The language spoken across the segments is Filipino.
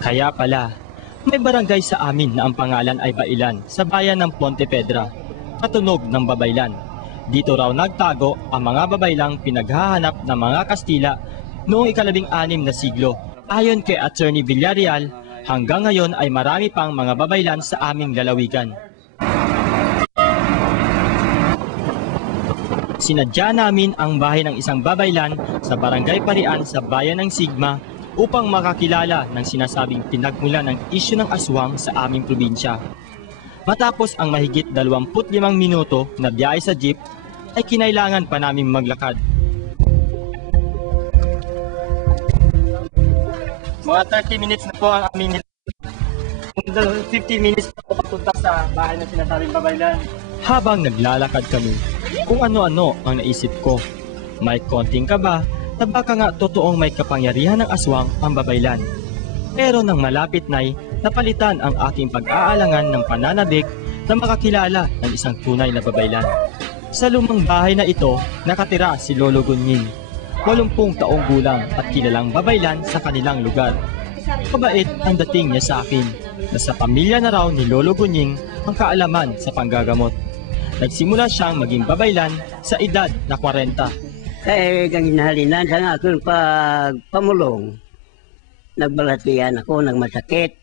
Kaya pala, may barangay sa amin na ang pangalan ay Bailan sa bayan ng Pontepedra, katunog ng Babaylan. Dito raw nagtago ang mga babaylang pinaghahanap ng mga Kastila noong ika-16 na siglo. Ayon kay Attorney Villarreal, hanggang ngayon ay marami pang mga babaylan sa aming lalawigan. Sinadya namin ang bahay ng isang babaylan sa Barangay Parian sa bayan ng Sigma upang makakilala ng sinasabing pinagmulan ng isyu ng aswang sa aming probinsya. Matapos ang mahigit 25 minuto na biyahe sa jeep, ay kinailangan pa namin maglakad. Mga 30 minutes na po ang aming 50 minutes na po papunta sa bahay ng sinasabing babaylan. Habang naglalakad kami, kung ano-ano ang naisip ko. May konting kaba na baka nga totoong may kapangyarihan ng aswang ang babaylan. Pero nang malapit na'y napalitan ang aking pag-aalangan ng pananabik na makakilala ng isang tunay na babaylan. Sa lumang bahay na ito, nakatira si Lolo Gunying, 80 taong gulang at kilalang babaylan sa kanilang lugar. Kabait ang dating niya sa akin, na sa pamilya na raw ni Lolo Gunying ang kaalaman sa panggagamot. Nagsimula siyang maging babaylan sa edad na 40. Kaya ganginhalinan sa akong pagpamulong, nagbalatian ako ng masakit.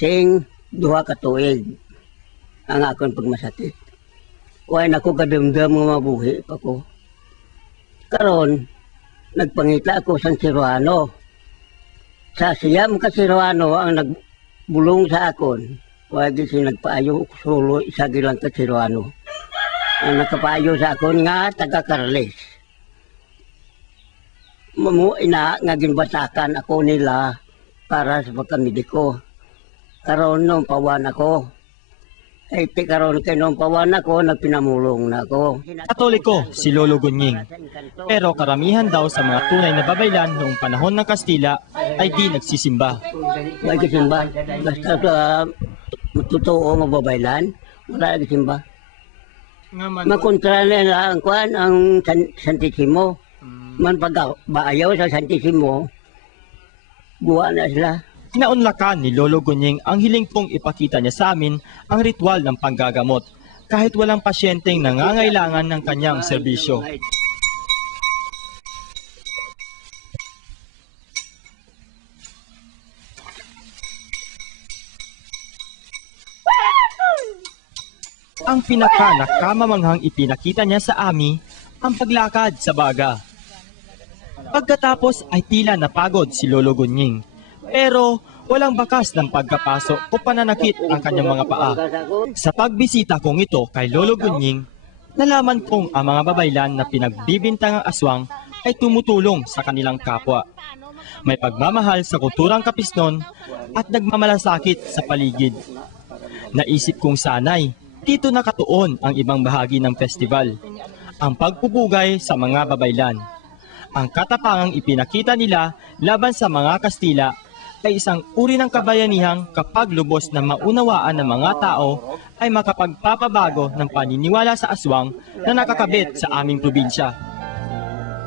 Sing 2 ka tuig ang akong pagmasakit. Huwag na ako kadamdam ng mabuhi pa ko. Karon, nagpangita ako sa Siruano. Sa siyam ka Siruano ang nagbulong sa akon. Huwag siya nagpaayo sulo isa gilang ka Siruano. Ang nakapaayo sa akon nga taga Carles. Ina nga ginbatakan ako nila para sa pagkamediko. Karon nung pawan ako. Ay karon kay nung pawan ako, nagpinamulong na ako. Katoliko si Lolo Gunying. Pero karamihan daw sa mga tunay na babaylan noong panahon ng Kastila ay di nagsisimba. May kisimba. Basta totoo nga babaylan, wala nagsimba. Makontra na ang kuan ang Santissimo. Man pag baayaw sa Santissimo, buwa na sila. Naunlakan ni Lolo Gunying ang hiling pong ipakita niya sa amin ang ritual ng panggagamot kahit walang pasyenteng nangangailangan ng kanyang serbisyo. Ang pinaka-nakamamanghang ipinakita niya sa amin ang paglakad sa baga. Pagkatapos ay tila napagod si Lolo Gunying, pero walang bakas ng pagkapasok o pananakit ang kanyang mga paa. Sa pagbisita kong ito kay Lolo Gunying, nalaman kong ang mga babaylan na pinagbibintangang aswang ay tumutulong sa kanilang kapwa. May pagmamahal sa kulturang Kapisnon at nagmamalasakit sa paligid. Naisip kong sanay, dito nakatuon ang ibang bahagi ng festival, ang pagpupugay sa mga babaylan. Ang katapangang ipinakita nila laban sa mga Kastila ay isang uri ng kabayanihang kapag lubos na maunawaan ng mga tao ay makapagpapabago ng paniniwala sa aswang na nakakabit sa aming probinsya.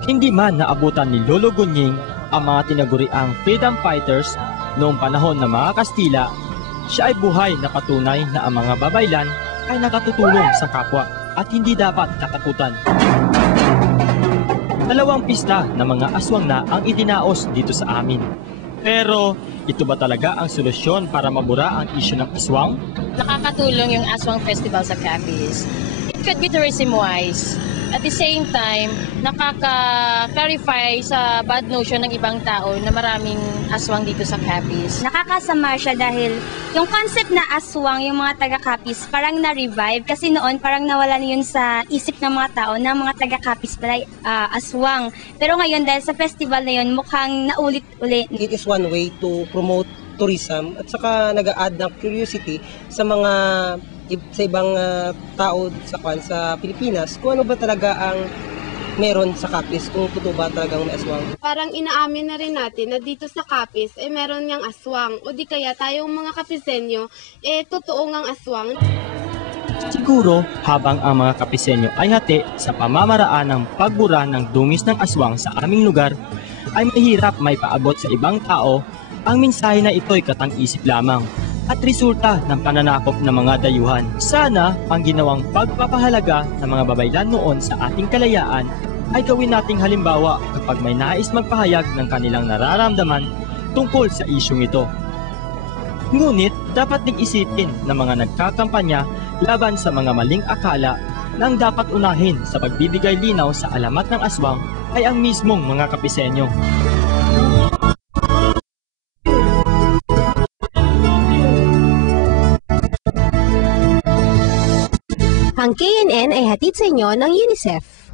Hindi man naabutan ni Lolo Gunying ang mga tinaguriang freedom fighters noong panahon ng mga Kastila, siya ay buhay na patunay na ang mga babaylan ay nakatutulong sa kapwa at hindi dapat katakutan. 2 pista na mga aswang na ang idinaos dito sa amin. Pero ito ba talaga ang solusyon para mabura ang isyu ng aswang? Nakakatulong yung Aswang Festival sa Capiz. It could be tourism-wise. At the same time, nakaka-clarify sa bad notion ng ibang tao na maraming aswang dito sa Capiz. Nakakasama siya dahil yung concept na aswang, yung mga taga-Capiz, parang na-revive. Kasi noon, parang nawala na yun sa isip ng mga tao na mga taga-Capiz pala aswang. Pero ngayon, dahil sa festival na yun, mukhang naulit-ulit. It is one way to promote tourism at saka nag-a-add ng curiosity sa mga sa ibang tao sa Pilipinas kung ano ba talaga ang meron sa Capiz, kung totoo ba talagang may aswang. Parang inaamin na rin natin na dito sa Capiz meron niyang aswang o di kaya tayong mga Capizenyo totoo ngang aswang. Siguro habang ang mga Kapisenyo ay hati sa pamamaraan ng pagbura ng dungis ng aswang sa aming lugar, ay mahirap may paabot sa ibang tao Ang mensahe na ito'y katang-isip lamang at resulta ng pananakop ng mga dayuhan. Sana ang ginawang pagpapahalaga ng mga babaylan noon sa ating kalayaan ay gawin nating halimbawa kapag may nais magpahayag ng kanilang nararamdaman tungkol sa isyong ito. Ngunit dapat ding isipin ng mga nagkakampanya laban sa mga maling akala na ang dapat unahin sa pagbibigay linaw sa alamat ng aswang ay ang mismong mga kapisenyo. Ang KNN ay hatid sa inyo ng UNICEF.